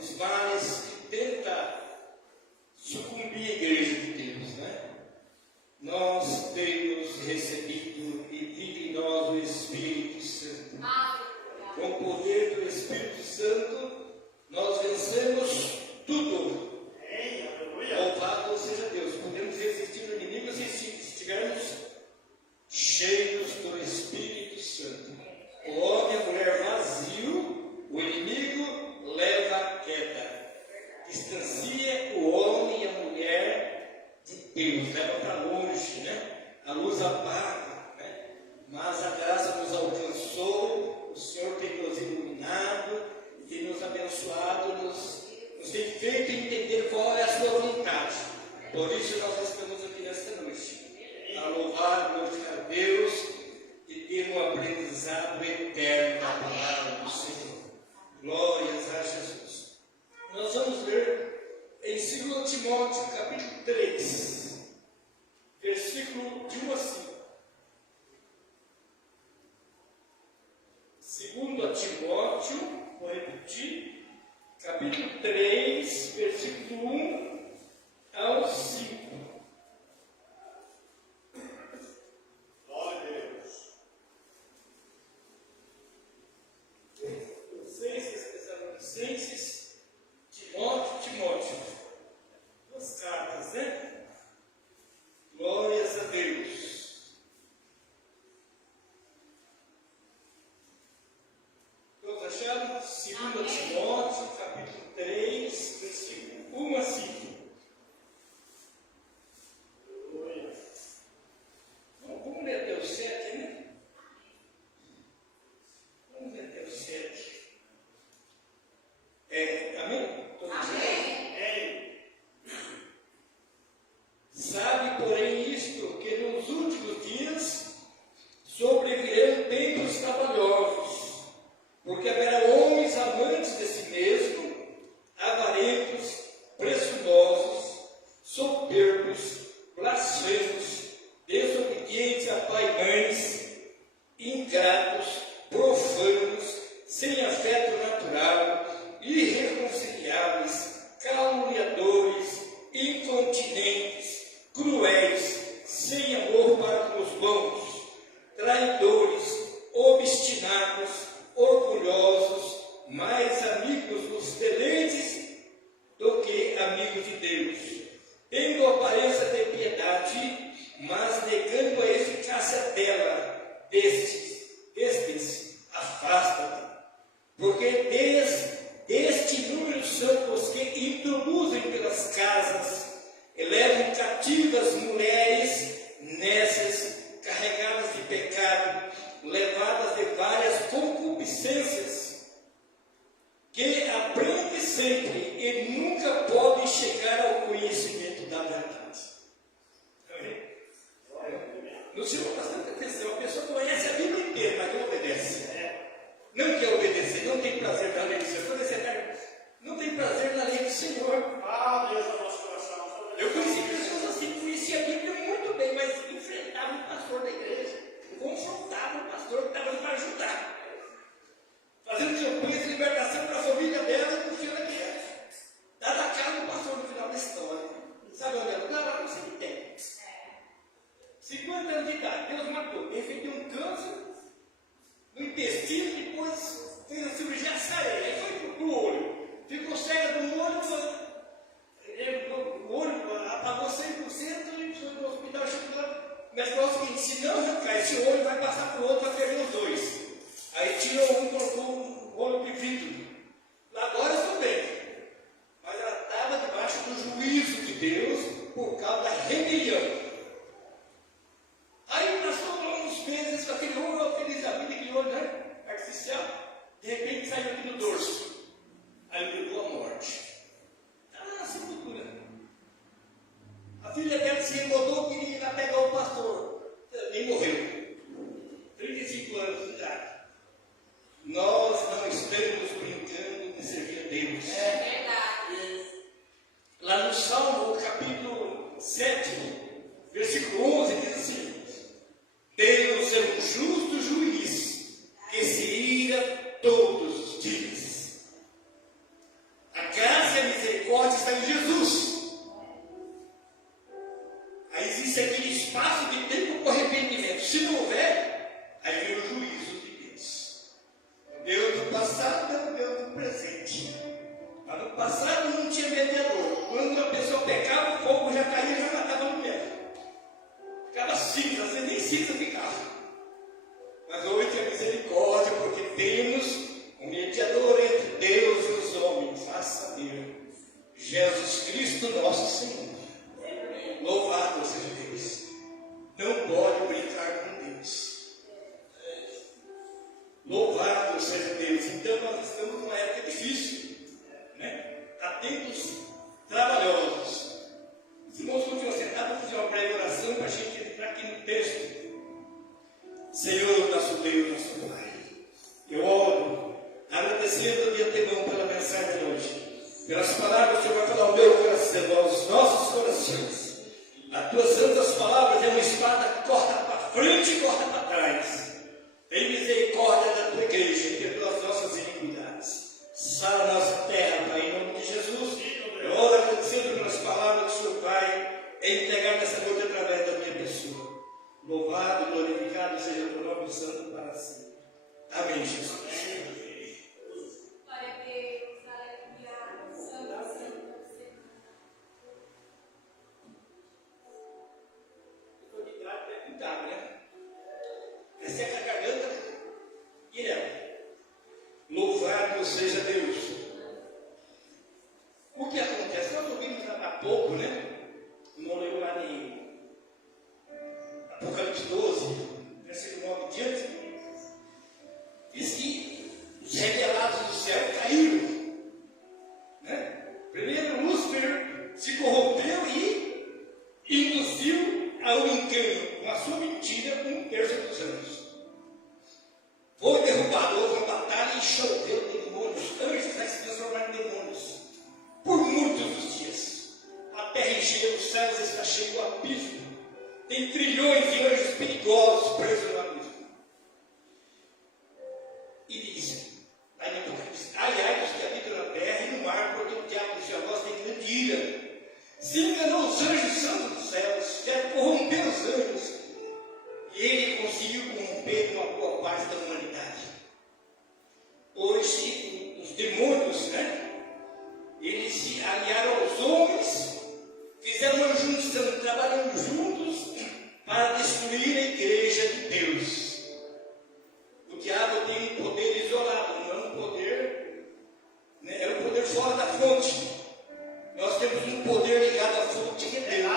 os males que tentam sucumbir a igreja de Deus, Nós temos recebido e vive em nós o Espírito Santo. Com o poder do Espírito Santo, nós vencemos tudo. Louvado seja Deus. Podemos resistir ao inimigo se estivermos cheios do Espírito Santo. O homem e a mulher vazio, o inimigo leva à queda. Distancia o homem e a mulher de Deus, leva para longe, A luz apaga, Mas a graça nos alcançou, o Senhor tem nos iluminado, tem nos abençoado, nos tem feito entender qual é a sua vontade. Por isso nós estamos aqui nesta noite, a louvar, glorificar a Deus e ter um aprendizado eterno da palavra do Senhor. Glórias a Jesus. Nós vamos ler em 2 Timóteo, capítulo 3, versículo de 1 a 5. 2 Timóteo, vou repetir, capítulo 3, versículo 1 ao 5. Glória a Deus. Tessalonicenses, Timóteo. Duas cartas, Glórias a Deus. Todos acharam? 2 Timóteo, capítulo 3, versículo 1 a 5. Vamos ler até o 7, Vamos ler até o 7. Amém? Amém. Sabe, porém, isto, que nos últimos dias sobrevirão tempos trabalhosos, porque haverá homens amantes de si mesmo, avarentos, presunçosos, soberbos, blasfemos, desobedientes a pai e mães, ingratos, profanos, sem afeto natural, irreconciliáveis, caluniadores, incontinentes, cruéis, sem amor para com os bons, traidores, obstinados, orgulhosos, mais amigos dos deleites do que amigos de Deus, tendo aparência de piedade, mas negando a eficácia dela. Destes, afasta-te, porque deste número são os que introduzem pelas casas, e levam cativas mulheres nécias, carregadas de pecado, levadas de várias concupiscências, que aprendem sempre e nunca podem chegar ao conhecimento da verdade. Amém? No Senhor, bastante atenção. A pessoa conhece a Bíblia inteira, mas não obedece. Não quer obedecer, não tem prazer na lei do Senhor. Não tem prazer na lei do Senhor. Ah, Deus é nosso coração. Eu conheci pessoas assim que conheciam a Bíblia muito bem, mas enfrentavam o pastor da igreja, confrontavam o pastor que estava ali para ajudar, fazendo campanhas de libertação para a família dela e para o filho da igreja. Dada a cara do pastor no final da história. Sabe onde ela? Lá no cemitério. 50 anos de idade, Deus matou. Ele fez um câncer no intestino, depois fez a cirurgia assareia. Aí foi para o olho. Ficou cega do olho, o olho apagou 100% e foi para o hospital. Chegou lá. Mas falou o seguinte: se não arrancar esse olho, vai passar para o outro, vai perder os dois. Aí tirou um, colocou um olho de vidro. Agora eu estou bem. Mas ela estava debaixo do juízo de Deus por causa da rebelião. Aí passou uns meses com aquele olho, aquele olho artificial, de repente saiu aqui do dorso. Aí levou a morte. Estava na sepultura. A filha dela se revoltou, queria ir lá pegar o pastor. Nem morreu. 35 anos de idade. Nós não estamos brincando de servir a Deus. É verdade. Lá no Salmo, capítulo 7, versículo 11, diz assim: Deus é um justo juiz que se ira todos os dias. A Pelas palavras, o Senhor vai falar ao meu coração, aos nossos corações. As tuas santas palavras é uma espada que corta para frente e corta para trás. Tem misericórdia da tua igreja, pelas nossas iniquidades. Sara a nossa terra, Pai, em nome de Jesus. Eu oro agradecendo pelas palavras que o Senhor vai entregar nessa noite através da minha pessoa. Louvado, glorificado seja o teu nome santo para sempre. Amém, Jesus. Glória a Deus, aleluia, santo, santo, Senhor. Estou de idade para cuidar, né? Resseca a garganta e ela. Louvado seja Deus. O que acontece? Nós ouvimos há pouco, né? Não leu lá em Apocalipse 12, versículo 9 em diante. Diz que os revelados do céu caíram. Né? Primeiro, Lúcifer se corrompeu e induziu ao engano, com a sua mentira, um terço dos anjos. Foi derrubado, houve uma batalha e choveu demônios. Anjos vai se transformar em demônios. Por muitos dos dias. A terra encheu, os céus está cheio do abismo. Tem trilhões de anjos perigosos presos no abismo. E diz, aí no Apocalipse, ai dos que habitam na terra e no mar, porque o diabo de sua voz tem grande ira. Se enganou os anjos santos dos céus, quer corromper os anjos. E ele conseguiu corromper uma boa parte da humanidade. Hoje, os demônios, né? Eles se aliaram aos homens, fizeram uma junção, trabalhando juntos para destruir a igreja de Deus. O diabo tem um poder isolado, não é um poder, né? É um poder fora da fonte. Nós temos um poder ligado à fonte que é Deus.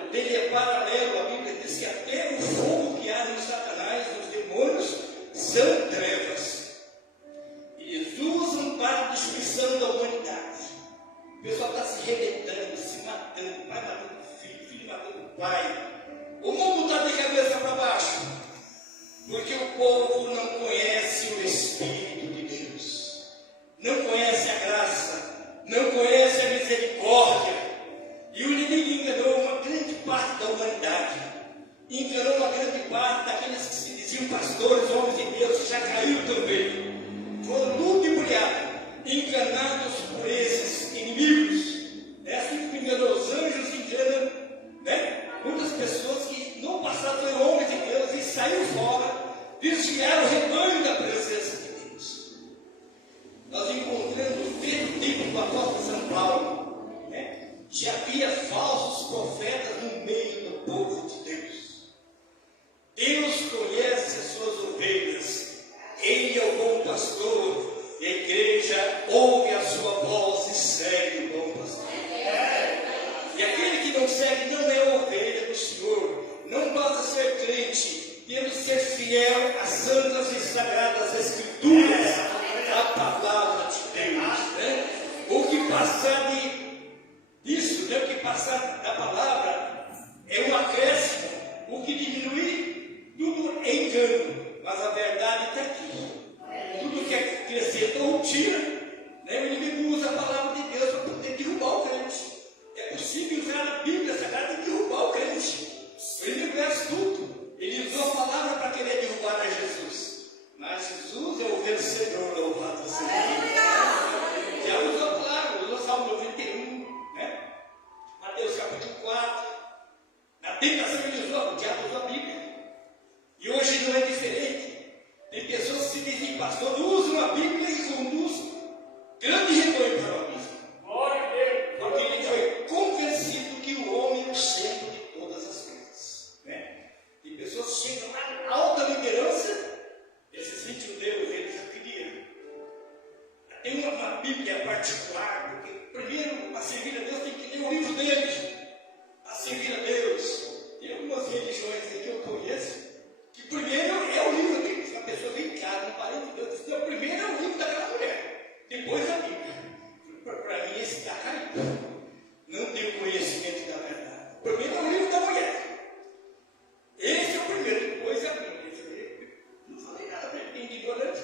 O dele é paralelo, a Bíblia diz que até o fogo que há no Satanás, nos demônios, são trevas. Eles usam para a destruição da humanidade. O pessoal está se rebentando, se matando, pai matando filho, filho matando pai. O mundo está de cabeça para baixo, porque o povo não conhece o Espírito de Deus, não conhece a graça, não conhece a misericórdia. E o inimigo enganou uma grande parte da humanidade, enganou uma grande parte daqueles que se diziam pastores, homens de Deus, que já caíram também. Foram ludibriados, enganados por esses inimigos. É assim que enganou os anjos, engana, né? Muitas pessoas que no passado foram homens de Deus e saíram fora, desviaram o rebanho da presença de Deus. Nós encontramos desde o tempo do apóstolo São Paulo, né? Já havia falsos profetas no meio do povo de Deus. Deus conhece as suas ovelhas. Ele é o bom pastor, e a igreja ouve a sua voz e segue o bom pastor. E aquele que não segue não é ovelha do Senhor. Não basta ser crente, temos que ser fiel às santas e sagradas escrituras, à palavra de Deus. Né? O que passar disso, né? O que passar da palavra é um acréscimo. O que diminuir, tudo é engano. Mas a verdade está aqui. Tudo que acrescenta ou tira, né? O inimigo usa a palavra de Deus para poder derrubar o crente. É possível usar a Bíblia Sagrada e derrubar o crente. O inimigo é astuto. Ele usou a palavra para querer derrubar a Jesus. Mas Jesus é o vencedor, louvado seja Deus. Já usou a palavra, usou Salmo 91, né? Mateus capítulo 4. Na tentação ele usou, o diabo usou a Bíblia. E hoje não é diferente. Tem pessoas que se dizem pastor, usam a Bíblia e conduzem grande rebanho para o abismo. Porque ele foi convencido que o homem é o centro de todas as coisas. Né? Tem pessoas que chegam lá na alta liderança, esses 21 Deus, eles já queriam. Tem uma Bíblia particular, porque primeiro, para servir a Deus, tem que ler o livro deles. Para servir a Deus. Tem algumas religiões que eu conheço, que primeiro é o livro deles. A pessoa vem em casa, um parente de Deus, diz, não, primeiro é o livro daquela mulher, depois a Bíblia. Para mim esse está caído. Não tem conhecimento da verdade. Primeiro é o livro da mulher. Esse é o primeiro, depois a Bíblia. Não falei nada para ele, ignorante.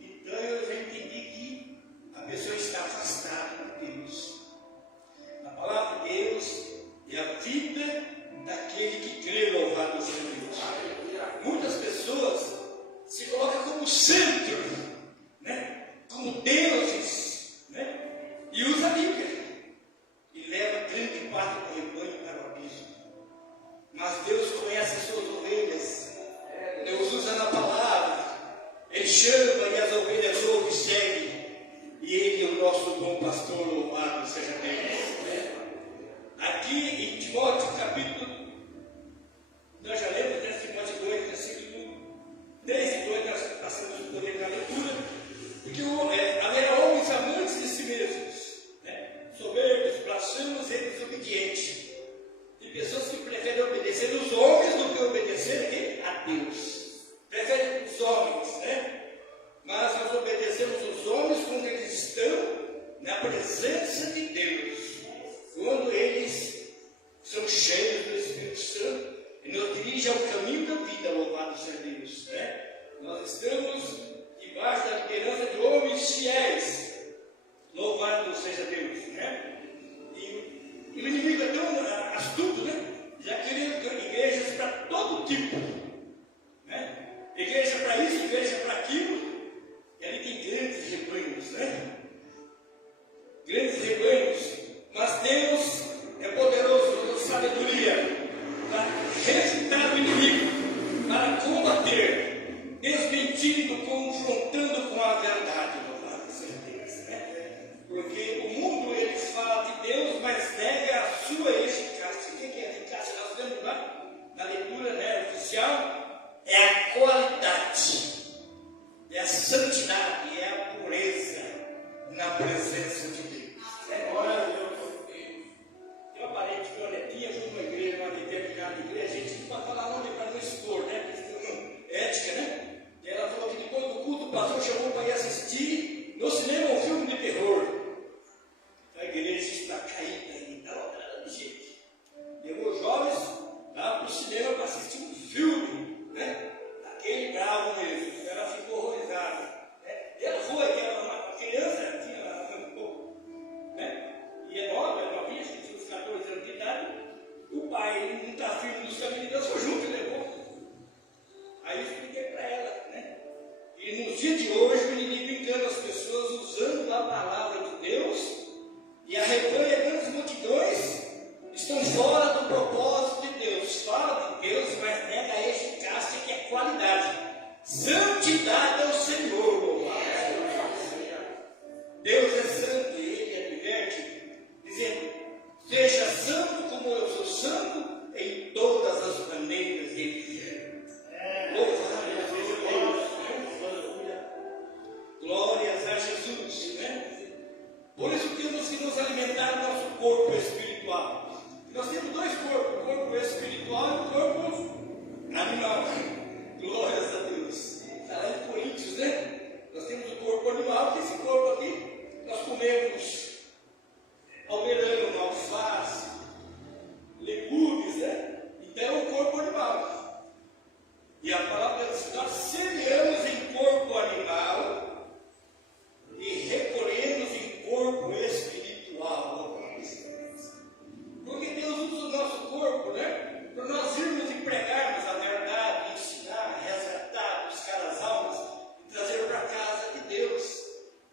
Então eu já entendi que a pessoa está afastada. E ele é o nosso bom pastor, louvado seja Deus. Aqui em Timóteo, capítulo, nós já lemos, né, Timóteo 2, versículo 3 e 2, nós passamos por ele na leitura, porque haverá homens amantes de si mesmos, né, soberbos, blasfemos e desobedientes, e pessoas que preferem obedecer os homens do que obedecer a Deus. Preferem os homens, né? Mas nós obedecemos os homens quando eles estão na presença de Deus, quando eles são cheios do Espírito Santo e nos dirigem ao caminho da vida, louvado seja Deus, né? Nós estamos debaixo da liderança de homens fiéis, louvado seja Deus, né? E o inimigo é tão astuto, né? Já querendo igrejas para todo tipo, né? Igreja para isso, igreja para aquilo. E ali tem grandes rebanhos, né? Grandes rebanhos. Mas Deus é poderoso, com sabedoria, para refutar o inimigo, para combater, desmentindo, confrontando com a verdade, louvado seja Deus, né? Porque o mundo, eles falam de Deus, mas nega a sua eficácia. O que é eficácia? Nós vemos lá na leitura, né, oficial, é a qualidade. É a santidade, é a pureza na presença de Deus. Tem uma parente que olha, tinha uma igreja, uma determinada igreja, a gente não pode falar nome para não expor, né? Ética, né? E ela falou que depois do culto o pastor chamou para ir assistir no cinema um filme de terror. A igreja está caída e não nada de jeito. Levou os jovens lá para o cinema para assistir um filme, né? Aquele bravo mesmo. Ela ficou horrorizada, né? E ela foi, era uma criança, tinha um pouco, né? E é novinha, acho que tinha uns 14 anos de idade. O pai não está firme nos caminhos de Deus, foi junto e levou. Aí eu expliquei para ela, né? E nos dias de hoje o inimigo engana as pessoas usando a palavra de Deus e arrebanha grandes multidões, estão fora do propósito de Deus, fala de Deus, mas nega a eficácia que é qualidade. Santidade ao Senhor, louvado. Deus é santo e Ele adverte, dizendo: seja santo como eu sou santo em todas as maneiras de viver. Louvado seja Deus. Glórias a Jesus, né? Por isso temos que nos alimentar do nosso corpo espiritual. Nós temos dois corpos, o corpo espiritual e o corpo animal. Glórias a Deus. Está lá em Coríntios, né? Nós temos o corpo animal, que esse corpo aqui, nós comemos almeirão, alface, legumes, né? Então é o corpo animal. E a palavra diz: nós semeamos em corpo animal e recolhemos em corpo espiritual. Porque Deus usa o nosso corpo, né? Para nós irmos e pregarmos a verdade, ensinar, resgatar, buscar as almas e trazer para a casa de Deus.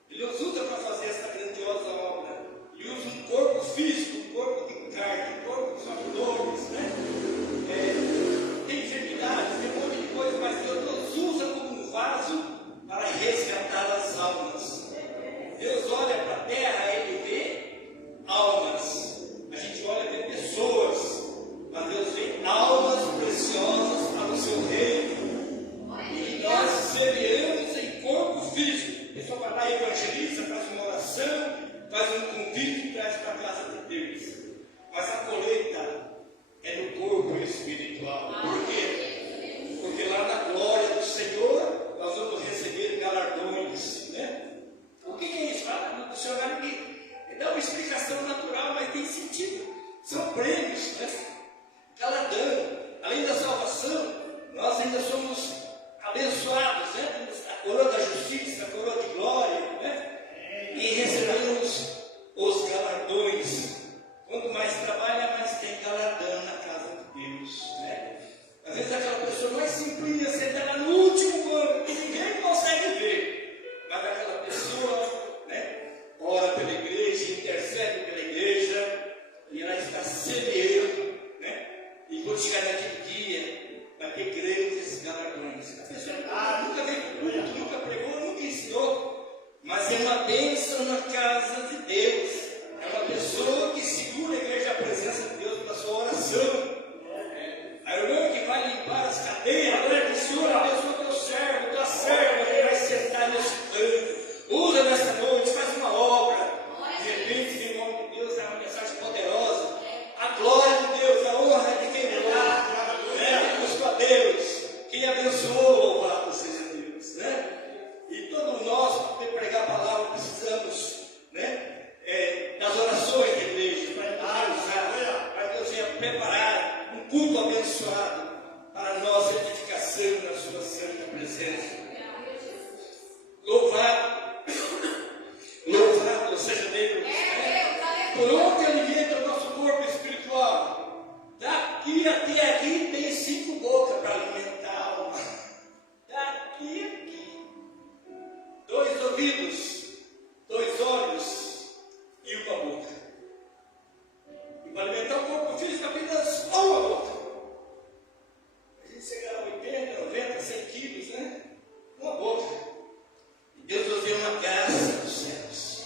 Ele nos usa para fazer essa grandiosa obra. Ele usa um corpo físico, um corpo de carne, um corpo de dores, né? Tem enfermidades, tem um monte de coisa, mas Deus nos usa como um vaso para resgatar as almas. Deus olha para a terra, Ele vê almas. A gente olha e vê pessoas, mas Deus vê almas preciosas para o seu reino. E nós semeamos em corpo físico. A pessoa vai lá e evangeliza, faz uma oração, faz um convite e traz para a casa de Deus. Mas a colheita é no corpo espiritual. Por quê? Porque lá na glória do Senhor nós vamos receber galardões, né? O que é isso? O dicionário que dá uma explicação natural, mas tem sentido. São prêmios, né? Galardão. Além da salvação, nós ainda somos abençoados, né? Temos a coroa da justiça, a coroa de glória, né? E recebemos os galardões. Quanto mais trabalha, mais tem galardão na casa de Deus, né? Às vezes aquela pessoa mais simplinha, senta lá no último banco, que ninguém consegue ver. Mas aquela pessoa, né, ora pela igreja, intercede pela igreja, e ela está semeando, né? E quando chegar naquele dia, vai ter grandes galardões. A pessoa nunca veio culto, nunca pregou, nunca ensinou, mas é uma bênção na na casa de Deus. É uma pessoa que segura a igreja, a presença de Deus pela sua oração. A irmã que vai limpar as cadeiras, agora que o Senhor abençoa teu servo, tua serva, que vai sentar nesse canto. Usa nessa noite, faz uma obra. De repente, em nome de Deus, dá uma mensagem poderosa. A glória de Deus, a honra de quem dá. Busca a Deus. Quem abençoou, louvado seja Deus. E todos nós, para poder pregar a palavra, precisamos das orações da igreja, para Deus venha preparar um culto abençoado para a nossa edificação na sua santa presença. Louvado seja Deus. Por onde alimenta o nosso corpo espiritual? Daqui até aqui tem 5 bocas para alimentar a alma. Daqui a aqui. 2 ouvidos, 2 olhos e uma boca. E para alimentar o corpo físico apenas uma boca. A gente chega a 80, 90, 100 quilos, uma boca. E Deus nos deu uma graça dos céus.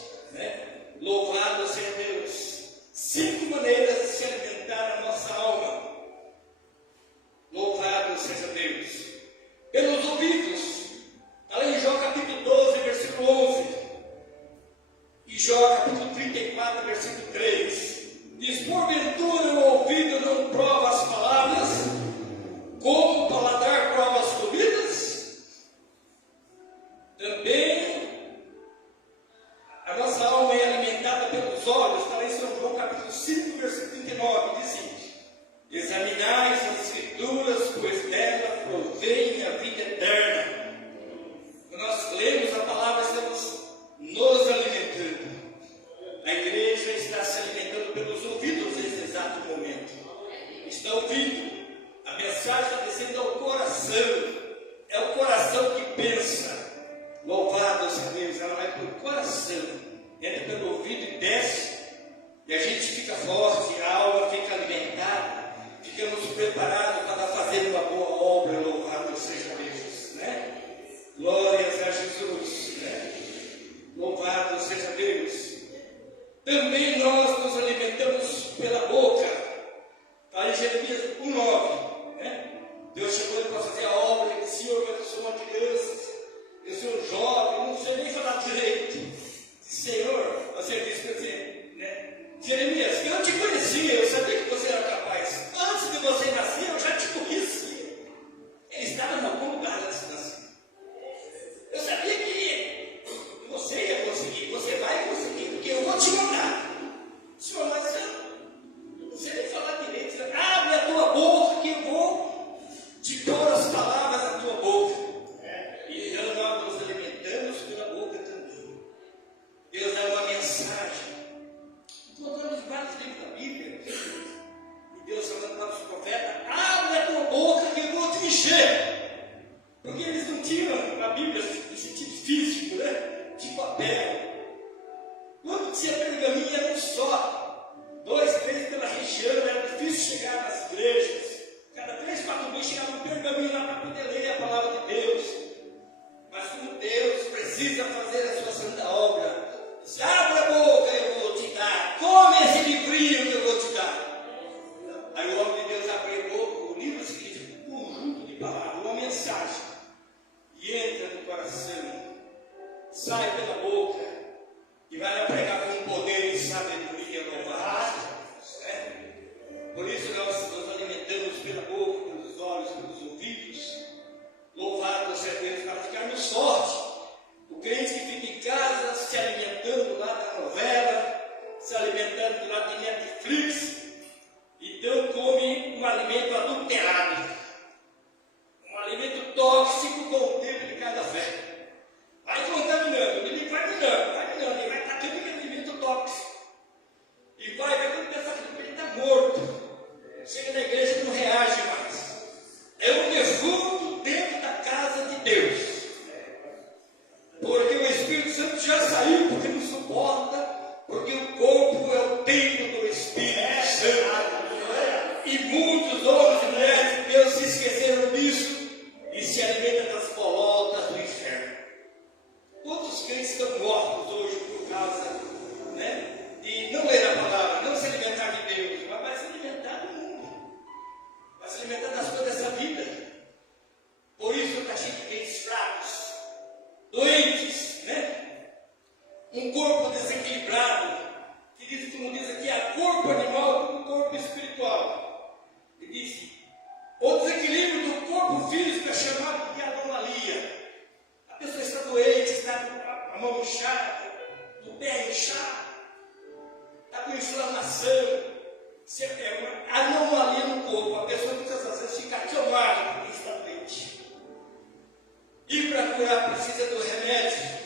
Louvado seja Deus. 5 maneiras de se alimentar a nossa alma. Louvado seja Deus. Pelos ouvidos. Está lá em Jó capítulo 12, versículo 11. E Jó capítulo 34, versículo 3. Diz: porventura o ouvido não prova as palavras, como o paladar prova as comidas? Também a nossa alma é alimentada pelos olhos. Está lá em São João capítulo 5, versículo 39. Diz assim: examinai as escrituras, pois dela provém a vida eterna. Quando nós lemos a palavra, estamos nos alimentando. A igreja está se alimentando pelos ouvidos nesse exato momento. Está ouvindo. A mensagem está descendo ao coração. É o coração que pensa. Louvado seja Deus. Ela vai pelo coração. Entra pelo ouvido e desce. E a gente fica forte, a alma fica alimentada. Ficamos preparados para fazer uma boa obra. Louvado seja Deus. Glórias a Jesus. Louvado seja Deus. Também nós nos alimentamos pela boca. Está em Jeremias 1:9. Deus chamou ele para fazer a obra. Ele disse: Senhor, eu sou uma criança, eu sou um jovem, não sei nem falar direito. Senhor, você disse para você, Jeremias, eu te conhecia, eu sabia que você era capaz. Antes de você nascer, eu já te conhecia. Ele estava em algum lugar antes de nascer. Eu sabia que você ia conseguir, você vai conseguir, porque eu vou te mandar. Senhor, mas eu não sei nem falar direito. Abre a tua boca que eu vou te pôr as palavras na tua boca. E então nós nos alimentamos pela boca também. Deus dá uma mensagem. Encontramos vários livros da Bíblia. E Deus falando para os profetas: abre a tua boca que eu vou te encher. Porque eles não tinham a Bíblia no sentido físico, de papel. Quando tinha pergaminho era um só. 2, 3 pela região, era difícil chegar nas igrejas. Cada 3, 4 meses chegava um pergaminho lá para poder ler a palavra de Deus. Mas como Deus precisa fazer a sua santa obra, diz: abre a boca, eu vou te dar. Come esse livrinho que eu vou te dar. Aí o homem de Deus abre a boca. O livro significa um conjunto de palavras, uma mensagem. E entra no coração, sai pela boca e vai pregar com poder e sabedoria. Louvado. Por isso nós nos alimentamos pela boca, pelos olhos, pelos ouvidos. Louvado seja Deus, para ficarmos fortes. O crente que fica em casa se alimentando lá da novela, se alimentando lá de Netflix, então come um alimento adulterado. Um alimento tóxico com o tempo de cada fé. Vai contaminando, ele vai minando, ele vai tacando aquele alimento tóxico. E vai começar que ele está morto. Chega na igreja e não reage mais. É um defunto dentro da casa de Deus. Porque o Espírito Santo já saiu, porque não suporta, porque o corpo é o templo do Espírito. Se é uma anomalia no corpo, a pessoa muitas vezes fica acamada porque está doente. E para curar precisa do remédio.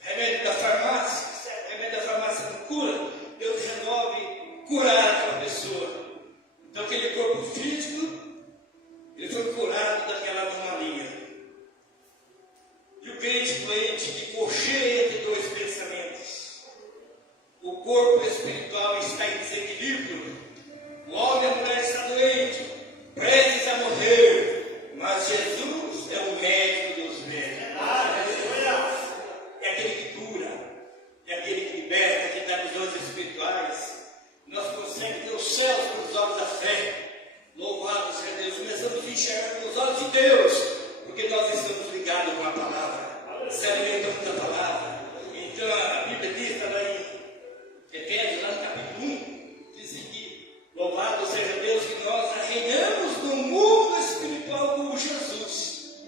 Remédio da farmácia, remédio da farmácia não cura, Deus resolve curar aquela pessoa. Então aquele corpo físico, ele foi curado daquela anomalia. E o crente doente que cocheia de dois pensamentos. O corpo espiritual está em desequilíbrio. O homem e a mulher estão doentes, prestes a morrer. Mas Jesus é o médico dos médicos. É aquele que cura, é aquele que liberta, que dá visões espirituais. Nós conseguimos ver os céus com os olhos da fé. Louvado seja Deus. Começamos a enxergar com os olhos de Deus, porque nós estamos ligados com a palavra, se alimentamos da palavra. Então a Bíblia diz, está lá em Efésios, lá no capítulo 1, diz que louvado seja Deus que nós reinamos no mundo espiritual com Jesus.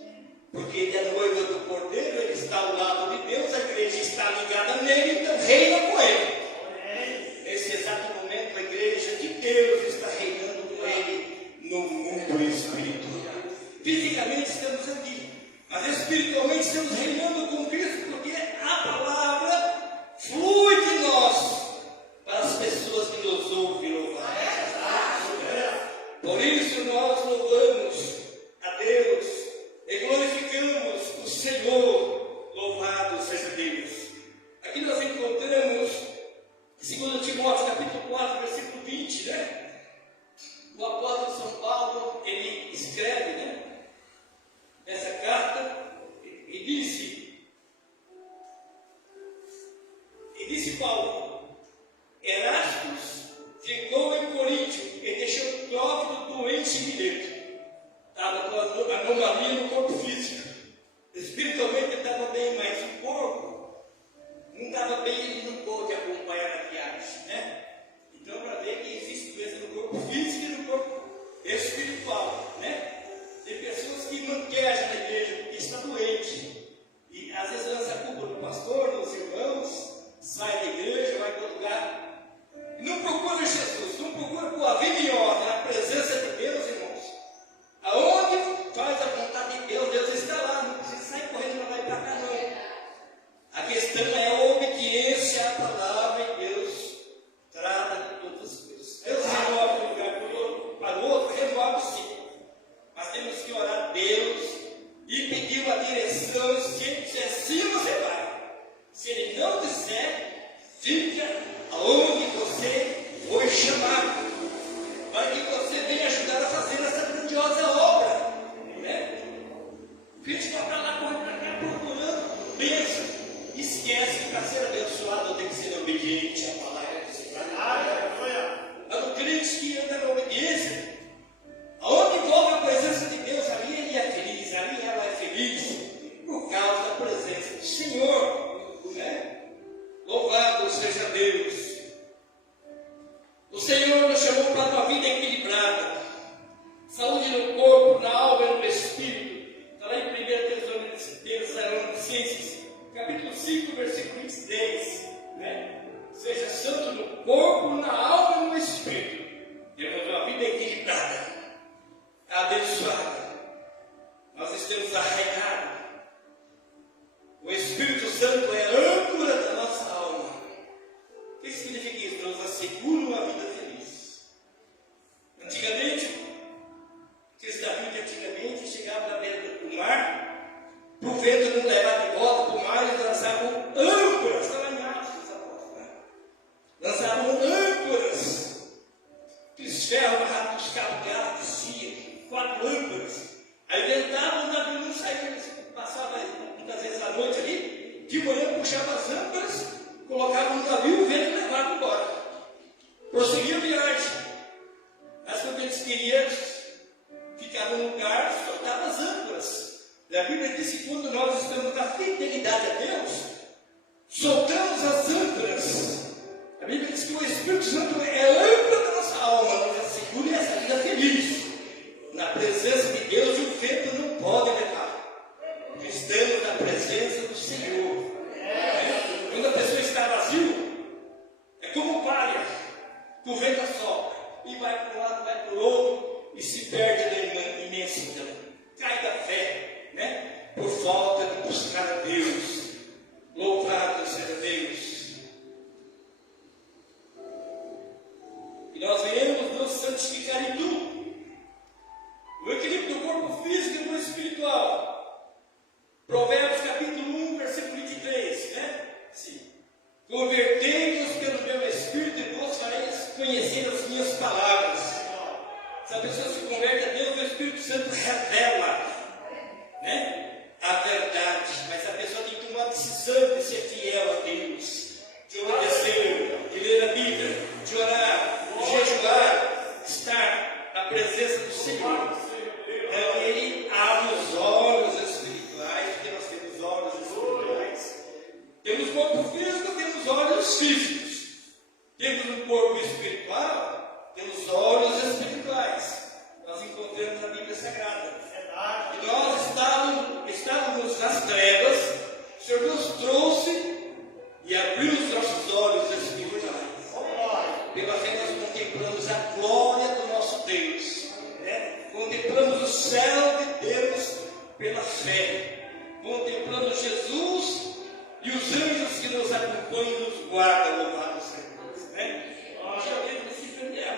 Porque ele é noiva do Cordeiro, ele está ao lado de Deus, a igreja está ligada nele, então reina com ele. Nesse exato momento, a igreja de Deus está reinando com ele no mundo espiritual. Fisicamente estamos aqui, mas espiritualmente estamos reinando com Cristo, porque a palavra flui de nós para as pessoas que nos ouvem louvar. Por isso nós louvamos a Deus e glorificamos o Senhor. Louvado seja Deus. Aqui nós encontramos 2 Timóteo capítulo 4, versículo 20, né? O apóstolo São Paulo, ele escreve, né, essa carta e disse Paulo: Erastus ficou em Coríntio e deixou Clóvis doente em Mileto. Estava com anomalia no corpo físico. Espiritualmente ele estava bem, mas o corpo não estava bem, ele não pôde acompanhar a viagem, né? Então, para ver que existe doença no corpo físico e no corpo espiritual, né? Tem pessoas que manquejam na igreja porque está doente. E às vezes lança a culpa no pastor, nos irmãos, sai da igreja, vai para outro lugar. E não procura Jesus, não procura por a vida em ordem, a presença de Deus, irmãos. Aonde faz a vontade de Deus, Deus está lá, não precisa sair correndo, não vai para cá não. A questão é a obediência à palavra e Deus trata de todas as coisas. Deus renova um lugar para o outro, renova sim. Mas temos que orar a Deus e pedir uma direção. Se ele disser sim, você vai. Se ele não disser, fica aonde você foi chamado, para que você venha ajudar a fazer essa grandiosa obra, né? Gente vai para lá, corre para cá, procurando bênção. Esquece que para ser abençoado tem que ser obediente à palavra do Senhor. Mas o crente que anda na obediência, aonde envolve a presença de Deus, ali ele é feliz, ali ela é feliz, por causa da presença do Senhor, né? Louvado seja Deus. O Senhor nos chamou para uma vida equilibrada, saúde no corpo, na alma e no espírito. Está lá em 1 Tessalonicenses, capítulo 5, versículo 10, né? Seja santo no corpo, na alma e no espírito. Temos uma vida equilibrada, abençoada. Nós estamos arraigados. O Espírito Santo é a âncora da nossa alma. O que significa isso? Nos assegura uma vida feliz. Antigamente, aqueles navios antigamente chegavam na beira do mar, para o vento não levar de volta para o mar, eles lançavam âncoras, estava em Atos, né? Lançavam âncoras, aqueles ferros amarrados nos cabos de aço, descia, 4 âncoras. Aí ventavam, o navio não saía, eles passavam muitas vezes à noite ali, de manhã puxavam as âncoras, colocavam no navio, o vento levava embora. Prosseguia a viagem. Mas quando eles queriam, ficavam no lugar, soltavam as âncoras. E a Bíblia diz que quando nós estamos na fidelidade a Deus, soltamos as âncoras. A Bíblia diz que o Espírito Santo é a âncora da nossa alma, nos assegura essa vida feliz. Na presença de Deus, e o vento não pode levar. Porque estamos na presença do Senhor. Quando a pessoa está vazia, é como palha, que o vento assopra. santificar em tudo. O equilíbrio do corpo físico e do espiritual. Provérbios capítulo 1, versículo 23, né? Sim. Convertei-vos pelo meu Espírito e vos fareis conhecer as minhas palavras. Se a pessoa se converte a Deus, o Espírito Santo revela, né, a verdade. Mas a pessoa tem que tomar a decisão de ser fiel a Deus, de obedecer, de ler a Bíblia, de orar, de jejuar, estar na presença do Senhor. Então Ele abre os olhos espirituais, porque nós temos olhos espirituais. Temos corpo físico, temos olhos físicos. Temos um corpo espiritual, temos olhos espirituais. Nós encontramos na Bíblia Sagrada. E nós estávamos nas trevas, o Senhor nos trouxe e abriu os nossos olhos espirituais. Pela fé nós contemplamos a glória do nosso Deus, né? Contemplamos o céu de Deus pela fé. Contemplamos Jesus e os anjos que nos acompanham e nos guardam, louvado seja Deus, né?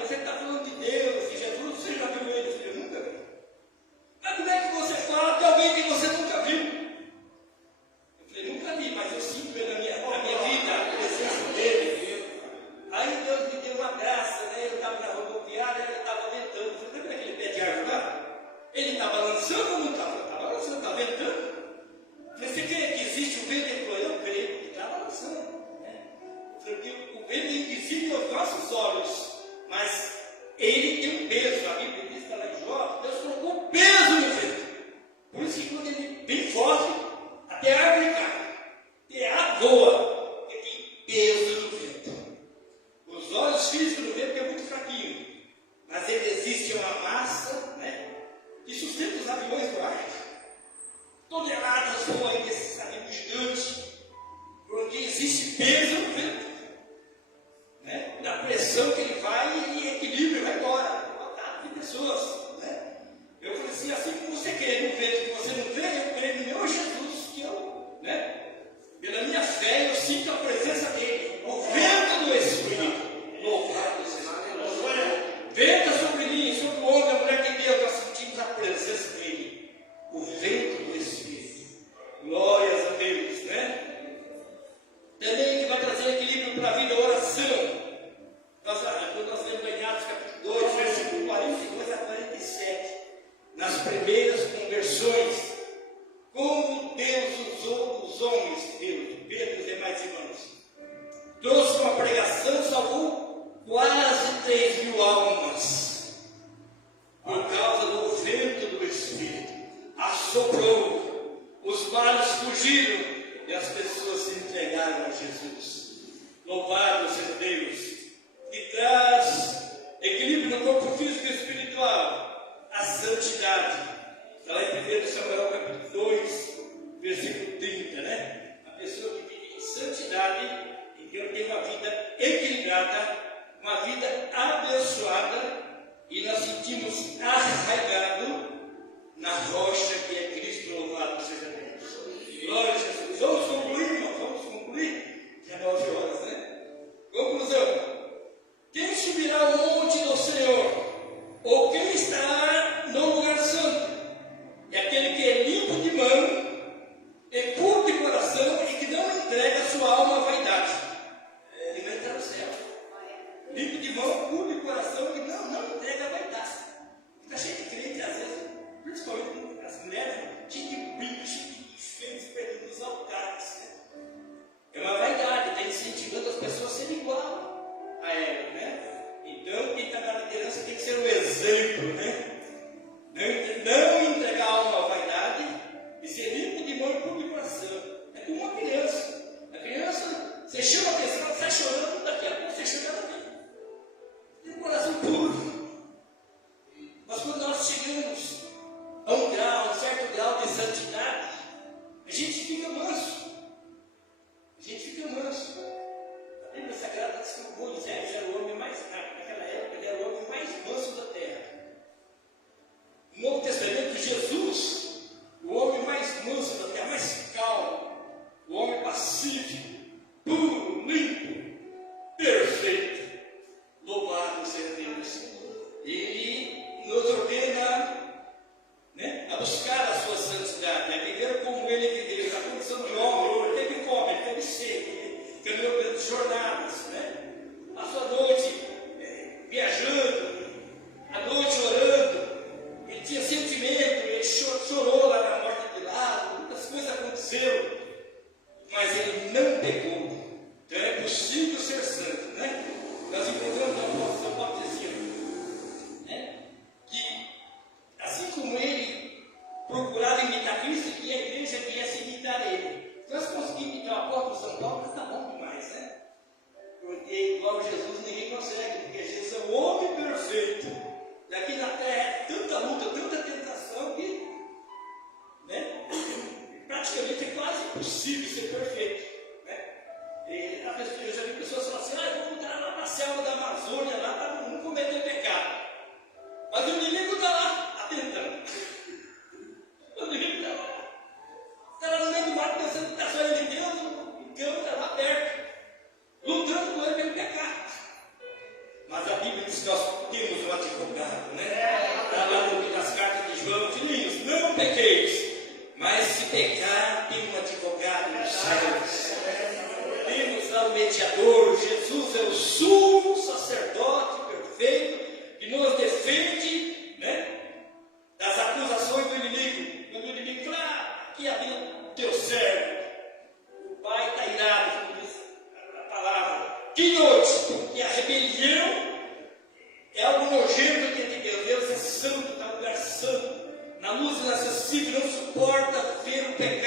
Você está falando de Deus, de Jesus, você já viu ele? Eu nunca vi. Mas como é que você fala de alguém que você nunca viu? Eu falei, nunca vi, mas eu sinto na minha vida a presença dele. Aí Deus me deu uma graça, né? Eu estava na rodoviária, ele estava ventando. Você lembra aquele pé de árvore lá? Ele estava lançando ou não estava? Estava lançando, estava ventando. Você crê que existe o vento? Ele falou, eu creio, porque estava lançando. Né? Porque o vento é invisível aos nossos olhos, mas ele tem um peso. A Bíblia diz que lá em Jó, Deus colocou peso no vento. Por isso que quando ele vem forte, até a árvore cai, até a voa, porque tem peso no vento. Os olhos físicos do vento é muito fraquinho, mas ele existe uma massa, né, que sustenta os aviões do ar. Toneladas voam aí desses aviões gigantes, porque existe peso no vento, né? Da pressão que ele vai e equilíbrio, vai embora, lotado de pessoas, né? Eu falei assim como você crê no vento que você não vê, eu creio no meu Jesus, que eu, né? Pela minha fé eu sinto a presença dele, o vento do Espírito, louvado seja Deus. Venta sobre mim, sobre o homem, a mulher de Deus, nós sentimos a presença dele, o vento do Espírito. Glórias a Deus, né? Também que vai trazer equilíbrio para a vida, a oração. Quando nós lemos em Atos capítulo 2, versículo 42 a 47, nas primeiras conversões, como Deus usou os homens, Deus, Pedro e os demais irmãos, trouxe uma pregação, salvou quase 3.000 almas, por causa do vento do Espírito. Assoprou, os males fugiram e as pessoas se entregaram a Jesus. Louvado seja Deus, que traz equilíbrio no corpo físico e espiritual, a santidade. Está lá em 1 Samuel capítulo 2, versículo 30, né? A pessoa que vive em santidade, então tem uma vida equilibrada, uma vida abençoada, e nós sentimos arraigado na rocha que é Cristo. Louvado seja Deus. Glória a Jesus. Vamos concluir, irmão? Vamos concluir? Já é 9 horas, né? Conclusão. Quem subirá ao monte do Senhor? Ou quem estará no lugar santo? É aquele que é limpo de mão, é puro de coração e que não entrega a sua alma à vaidade. Ele vai entrar no céu. Limpo de mão, puro de coração e não entrega a vaidade. Está cheio de crente, às vezes, principalmente as mulheres, cheio de brinco, cheio de enfeites perto dos altares. Né? É uma vaidade, está incentivando as pessoas a serem igual a ela, né? Então, quem está na liderança tem que ser um exemplo, né? Não entregar a alma à vaidade e ser limpo de mão e puro de coração. É como uma criança. A criança, você chama a atenção, ela sai chorando, daqui a pouco você chega ela vem. Tem um coração puro. Mas quando nós chegamos a um certo grau de santidade, a gente fica manso. A gente fica manso. A Bíblia Sagrada diz que o Moisés era o homem mais rápido. Naquela época, ele era o homem mais manso da terra. No Novo Testamento, Jesus, o homem mais manso da terra, mais calmo, o homem pacífico, puro, limpo, perfeito. Louvado seja Deus. E jornadas, né? Passou a noite viajando, a noite orando, ele tinha sentimento, ele chorou lá na morte de Lázaro, muitas coisas aconteceram, mas ele não pecou. Então é possível ser santo, né? Nós encontramos no apóstolo São Paulo dizendo, né, que assim como ele procurava imitar Cristo, que a igreja viesse imitar ele. Se nós conseguimos imitar o apóstolo São Paulo, está bom demais, né? Porque igual Jesus ninguém consegue, porque Jesus é o homem perfeito. E aqui na terra é tanta luta, tanta tentação que, né, praticamente é quase impossível ser perfeito. Eu já vi pessoas falando assim, eu vou entrar lá na selva da Amazônia, lá para não cometer pecado. Mas o inimigo está lá, atentando. O inimigo está lá. Está lá no meio do mato pensando que está só ele de Deus, e Deus está lá perto, lutando com ele pelo pecado. Mas a Bíblia diz que nós temos um advogado, né? Está lá no meio das cartas de João, filhinhos, não pequeis, mas se pecar, tem um advogado nos céus. Temos lá o mediador, Jesus é o sumo sacerdote perfeito, que nos defende, né, das acusações do inimigo. Quando o inimigo fala, aqui havia o teu servo, o pai está irado, como diz a palavra. Que noite, porque a rebelião é algo nojento diante de Deus. Deus é santo, está no lugar santo, na luz inacessível, não suporta ver o pecado